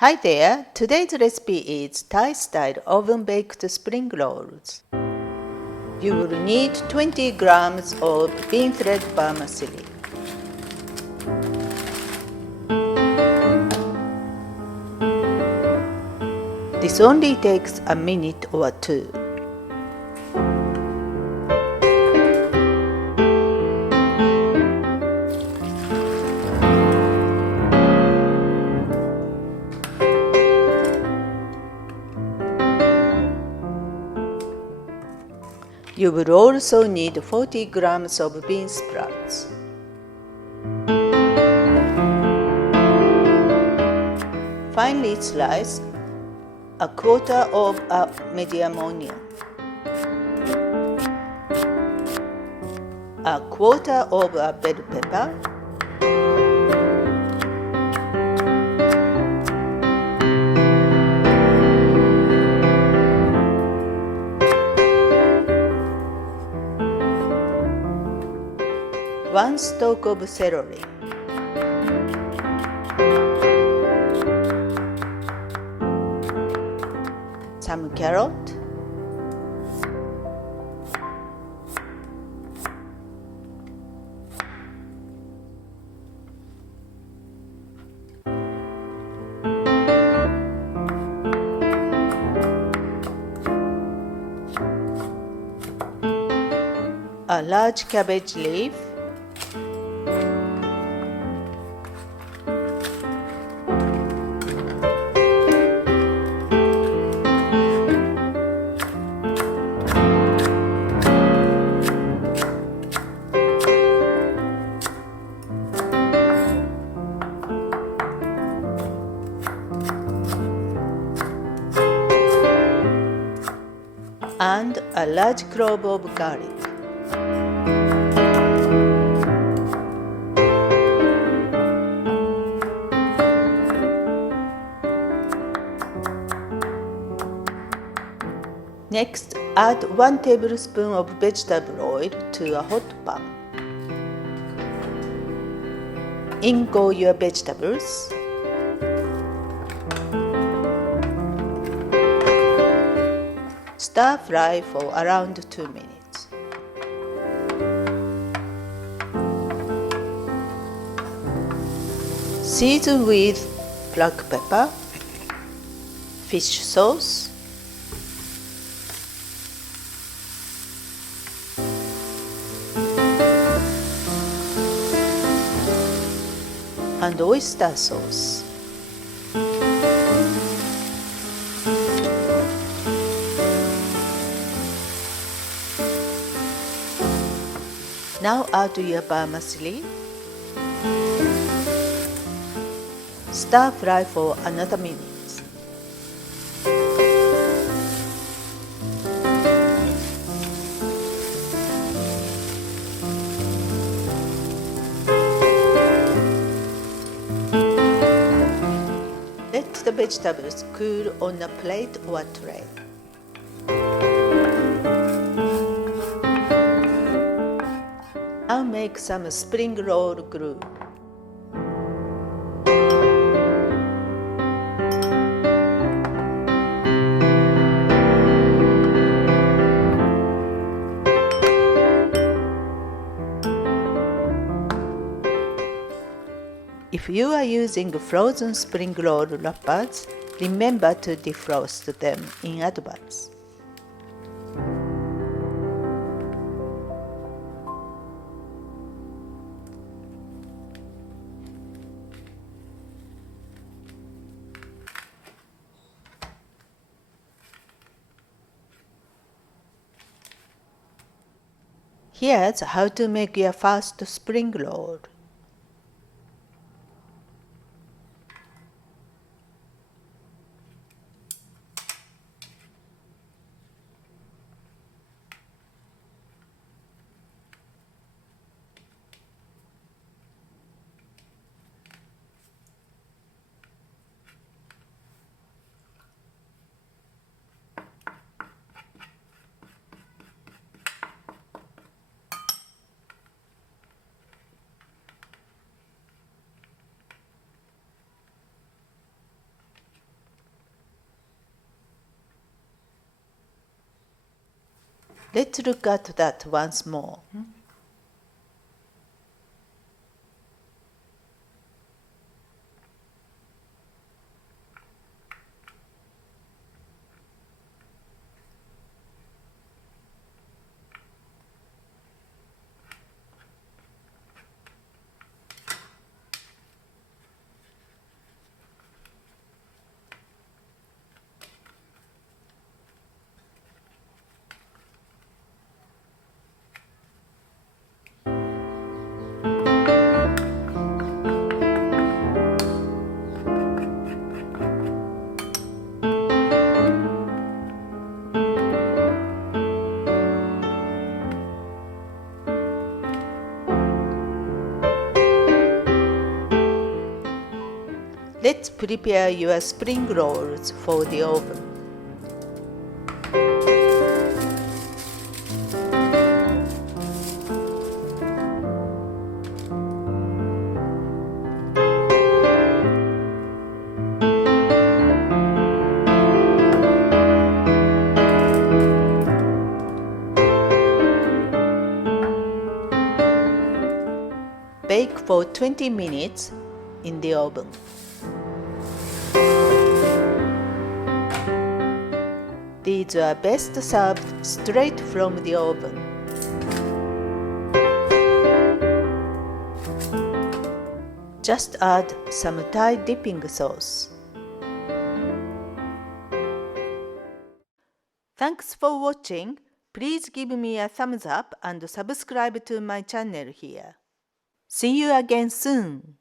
Hi there! Today's recipe is Thai-style oven-baked spring rolls. You will need 20 grams of bean thread vermicelli. This only takes a minute or two. You will also need 40 grams of bean sprouts. Finely slice a quarter of a medium onion, a quarter of a bell pepper, one stalk of celery, some carrot, a large cabbage leaf, and a large clove of garlic. Next, add 1 tablespoon of vegetable oil to a hot pan. In go your vegetables. Stir fry for around 2 minutes. Season with black pepper, fish sauce, and oyster sauce. Now add your vermicelli. Stir fry for another minute. Let the vegetables cool on a plate or tray. Now make some spring roll glue. If you are using frozen spring roll wrappers, remember to defrost them in advance. Here's how to make your first spring roll. Let's look at that once more. Let's prepare your spring rolls for the oven. Bake for 20 minutes in the oven. These are best served straight from the oven. Just add some Thai dipping sauce. Thanks for watching. Please give me a thumbs up and subscribe to my channel here. See you again soon.